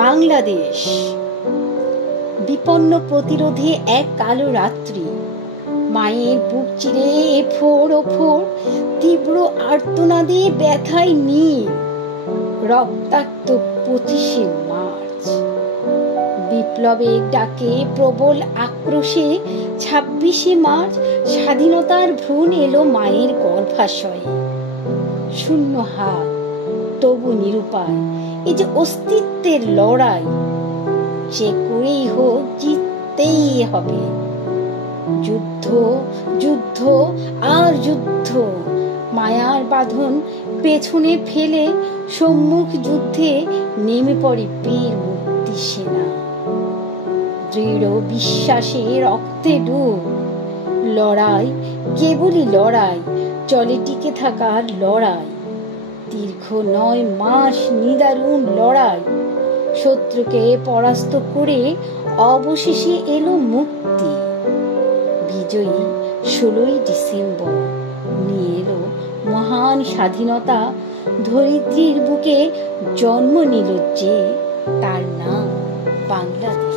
বাংলাদেশ বিপন্ন প্রতিরোধে এক কালো রাত্রি, মায়ের বুক চিরে এফোড় ওফোড়, তীব্র আর্তনাদে ব্যথায় নীল, রক্তাক্ত 25শে মার্চ। বিপ্লবের ডাকে প্রবল আক্রোশে 26শে মার্চ স্বাধীনতার ভ্রূণ এলো মায়ের গর্ভাশয়ে। শূন্য হাত, তবু নিরুপায়, এ যে অস্তিত্বের লড়াই, যে করেই হোক জিততেই হবে। যুদ্ধ, যুদ্ধ আর যুদ্ধ। মায়ার বাঁধন পেছনে ফেলে সম্মুখ যুদ্ধে নেমে পড়ে বীর মুক্তি সেনা। দৃঢ় বিশ্বাসে রক্তে ডুব। লড়াই, কেবলই লড়াই, চলে টিকে থাকার লড়াই। দীর্ঘ 9 মাস নিদারুণ লড়াই। শত্রুকে পরাস্ত করে অবশেষে এলো মুক্তি। বিজয়ী 16ই ডিসেম্বর নিয়ে এলো মহান স্বাধীনতা। ধরিত্রীর বুকে জন্ম নিল যে, তার নাম বাংলাদেশ।